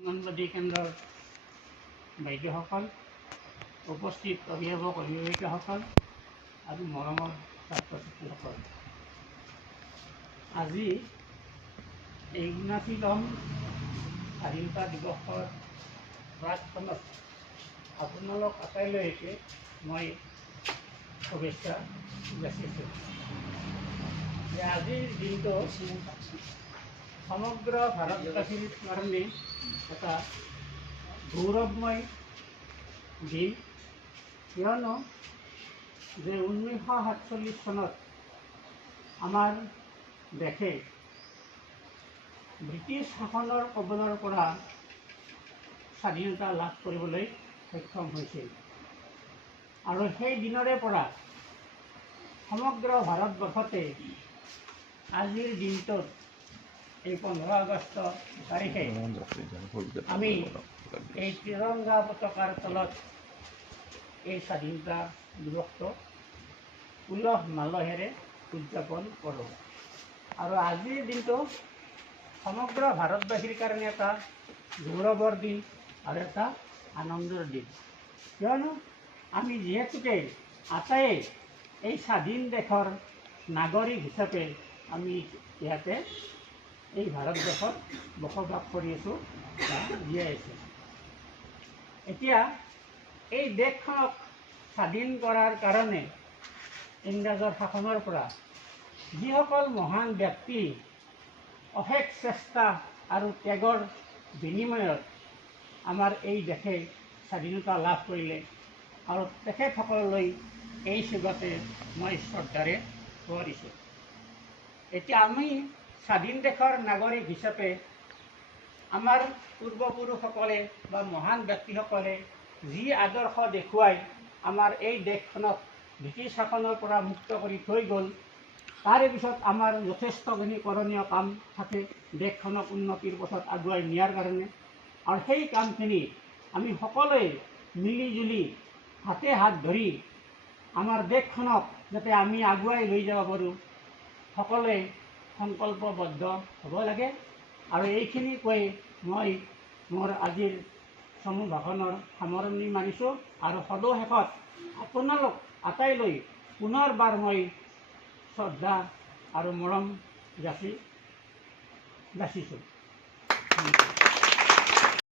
অংগনবাদী কেন্দ্ৰৰ বাইদেউসকল, উপস্থিত অভিভাৱক অভিভাৱিকাসকল আৰু মৰমৰ ছাত্ৰ ছাত্ৰীসকল, আজি এই ৭৯তম স্বাধীনতা দিৱসৰ প্ৰাকক্ষণত আপোনালোক আটাইলৈকে মই শুভেচ্ছা যাচিছোঁ। আজিৰ দিনটো সমগ্ৰ ভাৰতবাসীৰ কাৰণে এটা গৌৰৱময় দিন, কিয়নো যে 1947 চনত আমাৰ দেশে ব্ৰিটিছ শাসনৰ কবলৰ পৰা স্বাধীনতা লাভ কৰিবলৈ সক্ষম হৈছিল। আৰু সেই দিনৰে পৰা সমগ্ৰ ভাৰতবৰ্ষতে আজিৰ দিনটোত এই 15 আগষ্ট তাৰিখে আমি এই ত্ৰিৰংগা পতাকাৰ তলত এই স্বাধীনতা দিৱসটো উলহ মালহেৰে উদযাপন কৰোঁ। আৰু আজিৰ দিনটো সমগ্ৰ ভাৰতবাসীৰ কাৰণে এটা গৌৰৱৰ দিন আৰু এটা আনন্দৰ দিন, কিয়নো আমি যিহেতুকে আটাইয়ে এই স্বাধীন দেশৰ নাগৰিক হিচাপে আমি ইয়াতে এই ভাৰতবৰ্ষত বসবাস কৰি আছোঁ বা জীয়াই আছোঁ। এতিয়া এই দেশখনক স্বাধীন কৰাৰ কাৰণে ইংৰাজৰ শাসনৰ পৰা যিসকল মহান ব্যক্তি অশেষ চেষ্টা আৰু ত্যাগৰ বিনিময়ত আমাৰ এই দেশে স্বাধীনতা লাভ কৰিলে, আৰু তেখেতসকললৈ এই যুগতে মই শ্ৰদ্ধাৰে সোঁৱৰিছোঁ। এতিয়া আমি স্বাধীন দেশৰ নাগৰিক হিচাপে আমাৰ পূৰ্বপুৰুষসকলে বা মহান ব্যক্তিসকলে যি আদৰ্শ দেখুৱাই আমাৰ এই দেশখনক ব্ৰিটিছ শাসনৰ পৰা মুক্ত কৰি থৈ গ'ল, তাৰে পিছত আমাৰ যথেষ্টখিনি কৰণীয় কাম থাকে দেশখনক উন্নতিৰ পথত আগুৱাই নিয়াৰ কাৰণে। আৰু সেই কামখিনি আমি সকলোৱে মিলি জুলি হাতে হাত ধৰি আমাৰ দেশখনক যাতে আমি আগুৱাই লৈ যাব পাৰোঁ, সকলোৱে সংকল্পবদ্ধ হ'ব লাগে। আৰু এইখিনি কৈ মই মোৰ আজিৰ চমু ভাষণৰ সামৰণি মাৰিছোঁ আৰু সদশেষত আপোনালোক আটাইলৈ পুনৰবাৰ মই শ্ৰদ্ধা আৰু মৰম যাচিছোঁ।